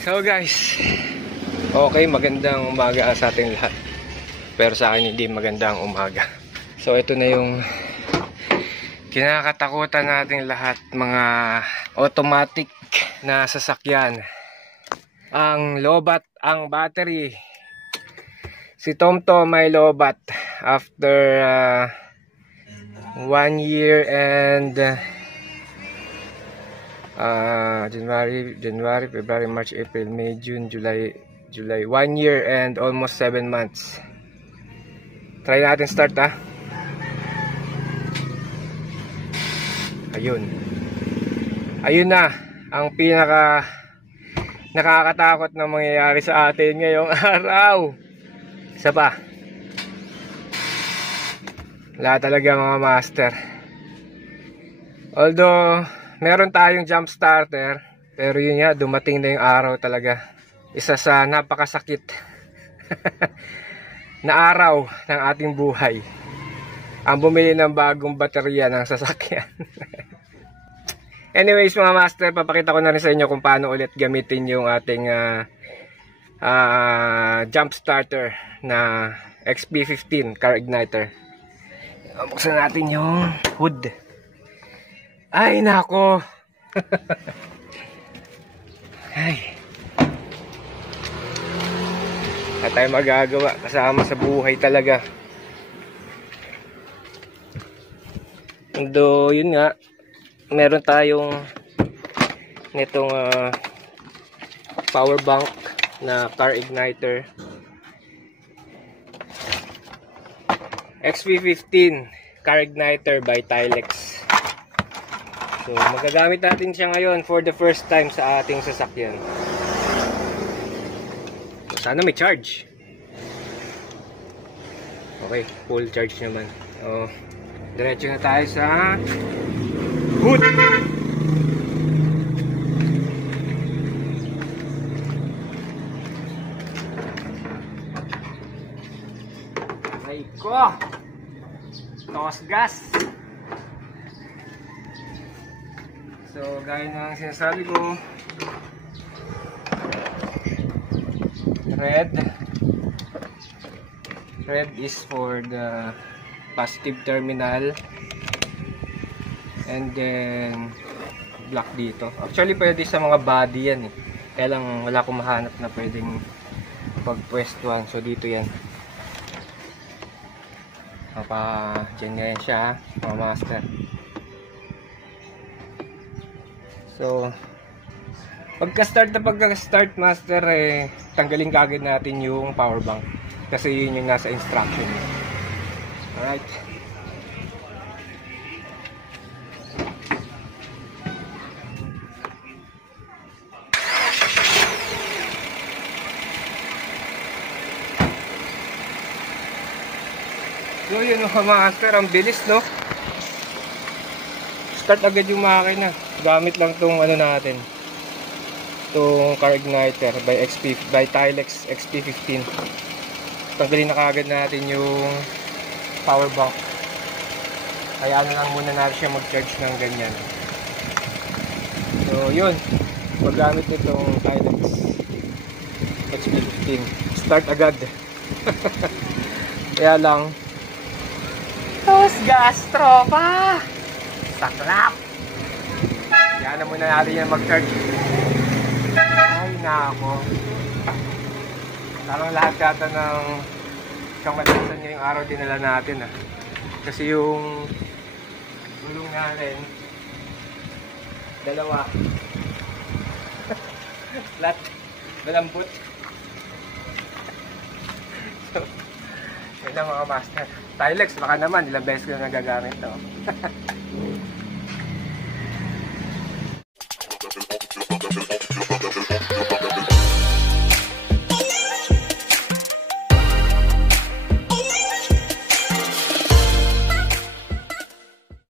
So guys, okay, magandang umaga sa ating lahat. Pero sa akin hindi magandang umaga. So ito na yung kinakatakutan nating lahat, mga automatic na sasakyan. Ang lobat ang battery. Si TomTom may lobat after 1 year and January, February, March, April, May, June, July 1 year and almost 7 months. Try natin start ha. Ayun na ang pinaka nakakatakot na mangyayari sa atin ngayong araw. Isa pa, wala talaga mga master. Although meron tayong jump starter, pero yun nga, dumating na yung araw talaga. Isa sa napakasakit na araw ng ating buhay, ang bumili ng bagong baterya ng sasakyan. Anyways mga master, papakita ko na rin sa inyo kung paano ulit gamitin yung ating jump starter na XP15 car igniter. Buksan natin yung hood. Ay nako. Ay, at tayo magagawa kasama sa buhay talaga. Do yun nga, meron tayong nitong power bank na car igniter XP15 car igniter by Tilex. So magagamit natin siya ngayon for the first time sa ating sasakyan. Sana may charge. Okay, full charge naman. So diretso na tayo sa hood. Ay ko, tos gas. So gaya ng sinasabi ko, red is for the positive terminal, and then black dito. Actually pwede sa mga body yan eh, kaya lang wala akong mahanap na pwedeng pagpwestuhan. So dito yan, dyan nga yan siya mga master. So pagka-start master, tanggalin kagad natin yung power bank kasi yun yung nasa instruction. Alright. So yun mga master, ang bilis no. Start agad yung makina gamit lang tong ano natin, itong car igniter by Tilex XP15. Tanggalin na kagad natin yung power bank. Hayaan na lang muna natin siya mag-charge ng ganyan. So yun, paggamit nitong Tilex XP15, start agad. Kaya lang, tos gas tropa, saklap. Hayaan na muna natin yan mag-charge. Ay nako, parang lahat kata ng kamalasan niya yung araw dinala natin kasi yung gulong natin dalawa flat, malambot. So yun na mga master. Tilex baka naman ilang beses ko na nagagamit to.